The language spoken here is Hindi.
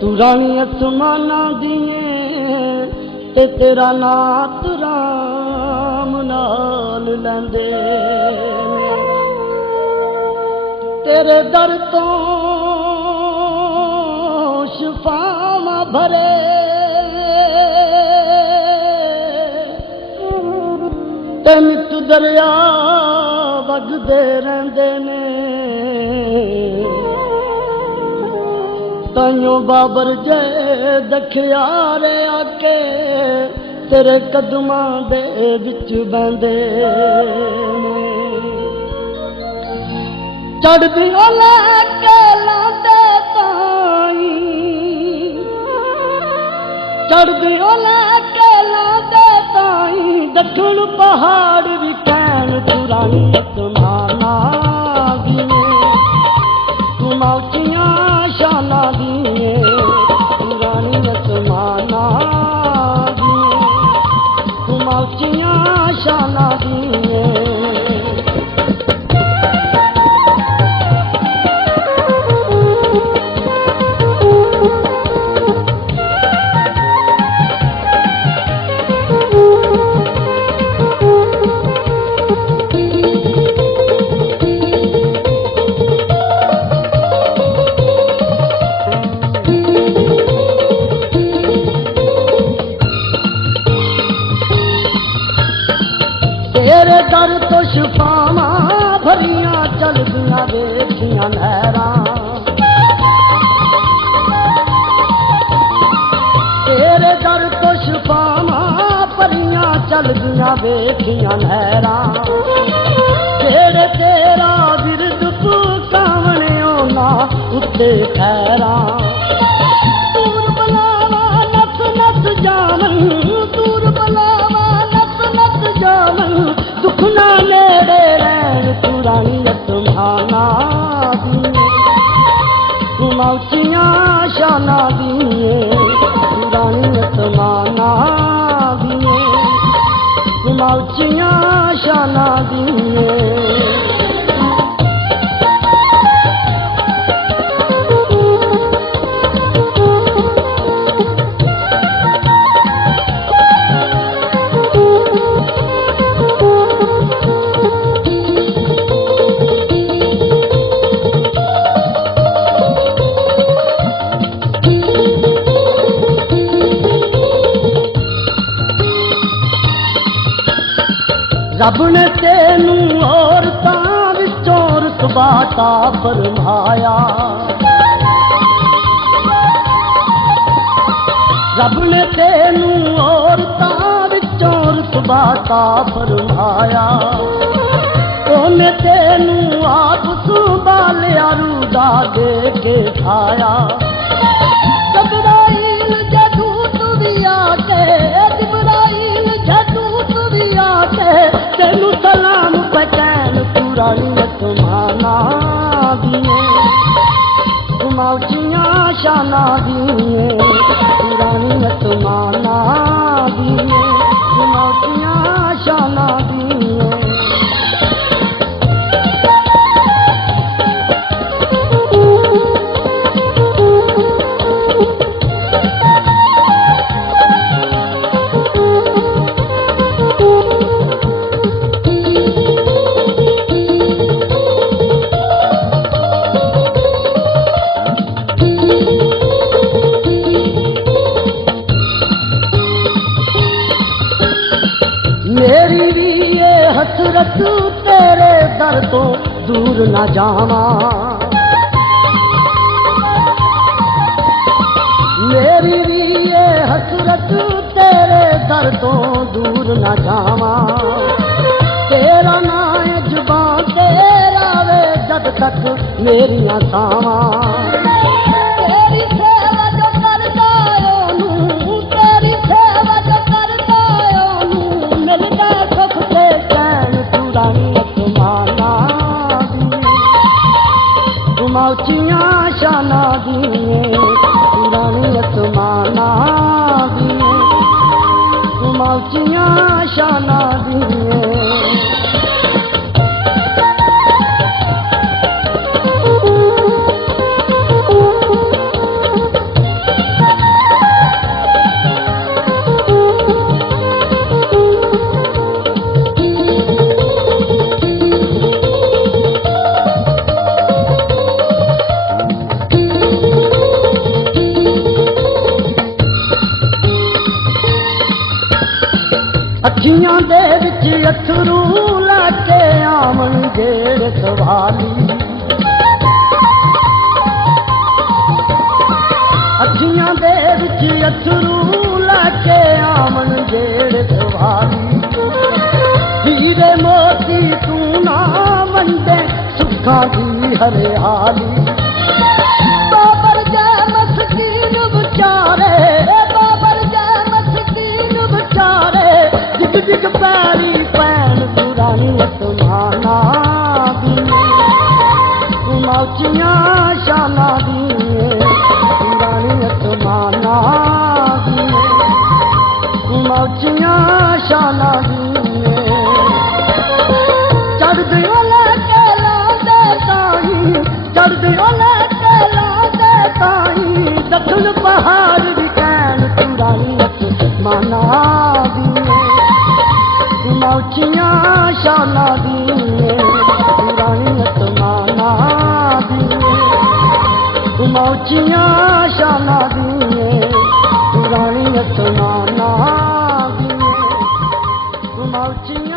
तू रानी आसमाना दिए ते तेरा नात राम नाल लैंदे ने। तेरे दर तो शफावा भरे ते मिट दरिया वगदे रहंदे ने। ताइयों बाबर जय दखियारे आके तेरे कदमां दे विच बंदे चढ़दी लैके लांदे ताई चढ़दी लैके लांदे ताई दखण पहाड़ भी कैन तू रानी आसमाना दिए तू मौचियां शाना दिए तू रानी आसमाना दिए तू मौचियां शाना दिए। तेरे दर तो शफावा भरियां चलदियां वेखियां नहरां तेरे दर तो शफावा भरियां चलदियां वेखियां नहरां जेड़े तेरा विरद पुकावने ओना उत्ते खैरां दूर बुलावा नस नस जावन दूर बुलावा नस नस जावन दुखना नेड़े रैन तू रानी आसमाना दिए तू मौचियां शाना दिए तू रानी आसमाना दिए तू मौचियां शाना दिए। रब ने तेनू औरतां विचों रुतबा ता फरमाया रब ने तेनू औरतां विचों रुतबा ता फरमाया ओने तेनू आप संभालिया रूदा दे के खाया। जिब्राइल जदू तू भी आके जिब्राइल जदू तू भी आके तेनू सलाम पहचान तू रानी आसमाना दिए तू मौचियां शाना दिए तू रानी आसमाना दिए तू मौचियां शाना दिए। मेरी भी ये हसरत तेरे दर तो दूर न जावा मेरी भी ये हसरत तेरे दर तो दूर न जावा तेरा नाम जुबान तेरा वे जद तक मेरियां सावा तेरी सेवा जो करदा ओनू तेरी सेवा जो करदा ओनू मिलदा सुख ते चैन तू रानी आसमाना दिए तू मौचियां शाना दिए तू रानी आसमाना दिए तू मौचियां शाना दिए। ਅੱਖੀਆਂ ਦੇ ਵਿੱਚ ਅਥਰੂ ਲਾ ਕੇ ਆਵਣ ਜਿਹੜੇ ਸਵਾਲੀ ਅੱਖੀਆਂ ਦੇ ਵਿੱਚ ਅਥਰੂ ਲਾ ਕੇ ਆਵਣ ਜਿਹੜੇ ਸਵਾਲੀ ਹੀਰੇ ਮੋਤੀ ਤੂੰ ਨਾ ਵੰਡੇ ਸੁੱਖਾਂ ਦੀ ਹਰਿਆਲੀ ਬਾਬਰ ਜੈ ਮਸਕੀਨ ਵਿਚਾਰੇ ਬਾਬਰ ਜੈ ਮਸਕੀਨ ਵਿਚਾਰੇ ਜਿਗ ਜਿਗ ਪੈਰੀ ਪੈਣ ਪੁਰਾਣੀ ਅਸਮਾਨਾ ਦੀ ਮੌਚੀਆਂ ਸ਼ਾਨਾਂ ਦੀ ਪੁਰਾਣੀ ਅਸਮਾਨਾ ਦੀ ਮੌਚੀਆਂ ਸ਼ਾਨਾਂ ਦੀ ਚੜ੍ਹਦੇ ਲੈ ਕੇ ਲਾਉਂਦੇ ਤਾਈ ਚੜ੍ਹਦੇ ਲੈ ਕੇ ਲਾਉਂਦੇ ਤਾਈ ਦੱਖਣ ਪਹਾੜ ਦੀ ਕਹਿਣ ਪੁਰਾਣੀ ਅਸਮਾਨਾ ਦੀ ਮੌਚੀਆਂ ਸ਼ਾਨਾਂ ਦੀ ਪੁਰਾਣੀ ਅਸਮਾਨਾ ਦੀ ਮੌਚੀਆਂ ਸ਼ਾਨਾਂ ਦੀ ਪੁਰਾਣੀ ਅਸਮਾਨਾ ਦੀ ਮੌਚੀਆਂ